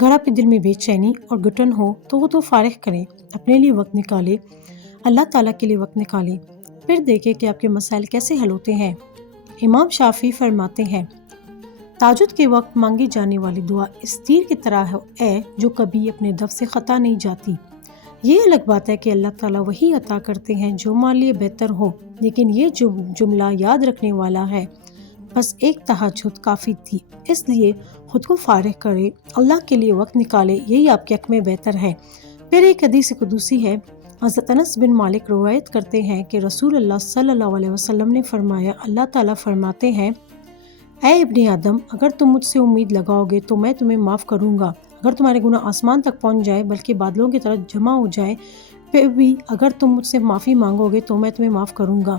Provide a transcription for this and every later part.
اگر آپ کے دل میں بے چینی اور گھٹن ہو تو وہ تو فارغ کریں، اپنے لیے وقت نکالیں، اللہ تعالیٰ کے لیے وقت نکالیں، پھر دیکھیں کہ آپ کے مسائل کیسے حل ہوتے ہیں۔ امام شافعی فرماتے ہیں، تہجد کے وقت مانگی جانے والی دعا اس تیر کی طرح ہے جو کبھی اپنے دف سے خطا نہیں جاتی۔ یہ الگ بات ہے کہ اللہ تعالیٰ وہی عطا کرتے ہیں جو ہمارے لیے بہتر ہو، لیکن یہ جملہ یاد رکھنے والا ہے، بس ایک تہجد کافی تھی، اس لیے خود کو فارغ کرے، اللہ کے لیے وقت نکالے، یہی آپ کے حق میں بہتر ہے۔ پھر ایک حدیث قدسی ہے، حضرت انس بن مالک روایت کرتے ہیں کہ رسول اللہ صلی اللہ علیہ وسلم نے فرمایا، اللہ تعالیٰ فرماتے ہیں، اے ابن آدم، اگر تم مجھ سے امید لگاؤ گے تو میں تمہیں معاف کروں گا، اگر تمہارے گناہ آسمان تک پہنچ جائے بلکہ بادلوں کی طرح جمع ہو جائے، پھر بھی اگر تم مجھ سے معافی مانگو گے تو میں تمہیں معاف کروں گا،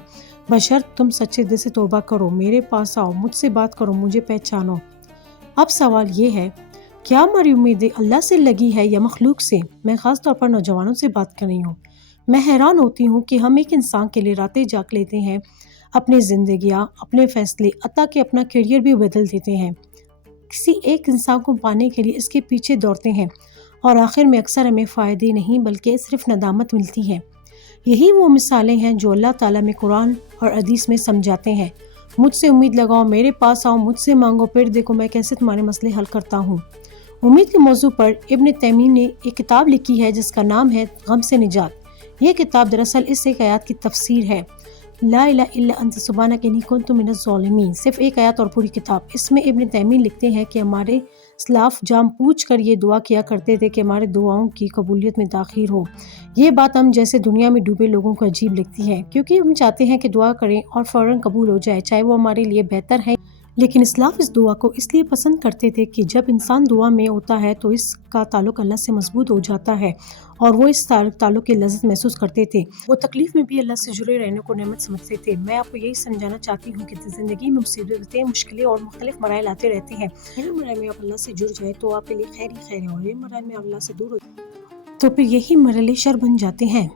بشرط تم سچے دل سے توبہ کرو، میرے پاس آؤ، مجھ سے بات کرو، مجھے پہچانو۔ اب سوال یہ ہے، کیا ہماری امیدیں اللہ سے لگی ہے یا مخلوق سے؟ میں خاص طور پر نوجوانوں سے بات کر رہی ہوں۔ میں حیران ہوتی ہوں کہ ہم ایک انسان کے لیے راتیں جاگ لیتے ہیں، اپنی زندگیاں، اپنے فیصلے، حتیٰ کہ اپنا کیریئر بھی بدل دیتے ہیں، کسی ایک انسان کو پانے کے لیے اس کے پیچھے دوڑتے ہیں، اور آخر میں اکثر ہمیں فائدے نہیں بلکہ صرف ندامت ملتی ہے۔ یہی وہ مثالیں ہیں جو اللہ تعالیٰ میں قرآن اور حدیث میں سمجھاتے ہیں، مجھ سے امید لگاؤ، میرے پاس آؤ، مجھ سے مانگو، پھر دیکھو میں کیسے تمہارے مسئلے حل کرتا ہوں۔ امید کے موضوع پر ابن تیمیہ نے ایک کتاب لکھی ہے جس کا نام ہے غم سے نجات۔ یہ کتاب دراصل اس ایک آیات کی تفسیر ہے، لا الہ الا انت سبحانک انی کنت من الظالمین، صرف ایک آیات اور پوری کتاب۔ اس میں ابن تیمیہ لکھتے ہیں کہ ہمارے اسلاف جام پوچھ کر یہ دعا کیا کرتے تھے کہ ہمارے دعاؤں کی قبولیت میں تاخیر ہو۔ یہ بات ہم جیسے دنیا میں ڈوبے لوگوں کو عجیب لگتی ہے، کیونکہ ہم چاہتے ہیں کہ دعا کریں اور فوراً قبول ہو جائے، چاہے وہ ہمارے لیے بہتر ہے۔ لیکن اسلاف اس دعا کو اس لیے پسند کرتے تھے کہ جب انسان دعا میں ہوتا ہے تو اس کا تعلق اللہ سے مضبوط ہو جاتا ہے، اور وہ اس تعلق کی لذت محسوس کرتے تھے۔ وہ تکلیف میں بھی اللہ سے جڑے رہنے کو نعمت سمجھتے تھے۔ میں آپ کو یہی سمجھانا چاہتی ہوں کہ زندگی میں مصیبتیں، مشکلیں اور مختلف مراحل آتے رہتے ہیں۔ اگر مراحل میں آپ اللہ سے جڑ جائے تو آپ کے لیے خیر ہی خیر ہے، اور یہ مراحل میں آپ اللہ سے دور ہو جائے تو پھر یہی مرحلے شر بن جاتے ہیں۔